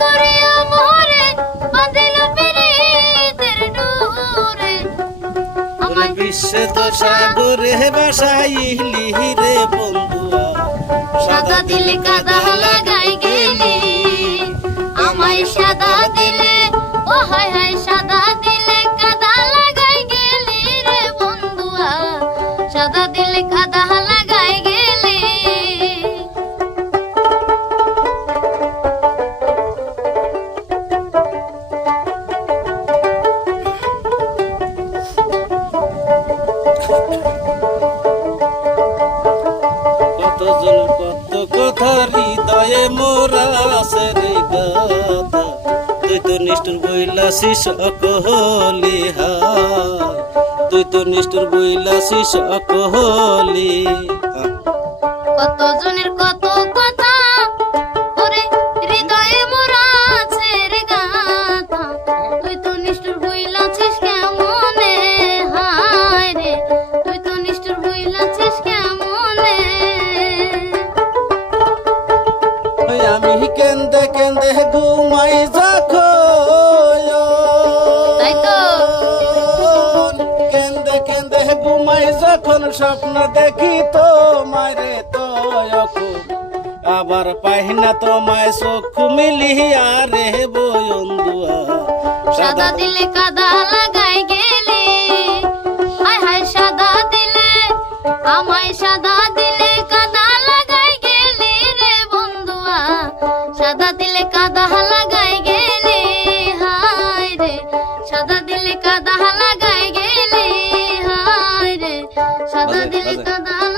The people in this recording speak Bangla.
করে তো সাগরে বাসাইলি রে বন্ধু সাদা দিলে কাদা লাগাই গেলি আমায় সাদা দিলে কত জন কত কথা হৃদয়ে মোরা আছে গাথা তুই তো নিষ্ঠুর বইলাছিস অকহলি হায় তুই তো নিষ্ঠুর। কত জনের কত আমি কেন্দে কেন্দে ঘুমাই যাখো কেন্দে কেন্দে ঘুমাই যখন স্বপ্ন দেখি তো মারে তো আবার পাই না তোমায় চক্ষু মিলিয়া রে বন্ধুয়া। সাদা দিলে কাদা লাগাই গেলি। হায় হায় সাদা দিলে আমায় সাদা কাদা লাগাই গেলি হায় রে সাদা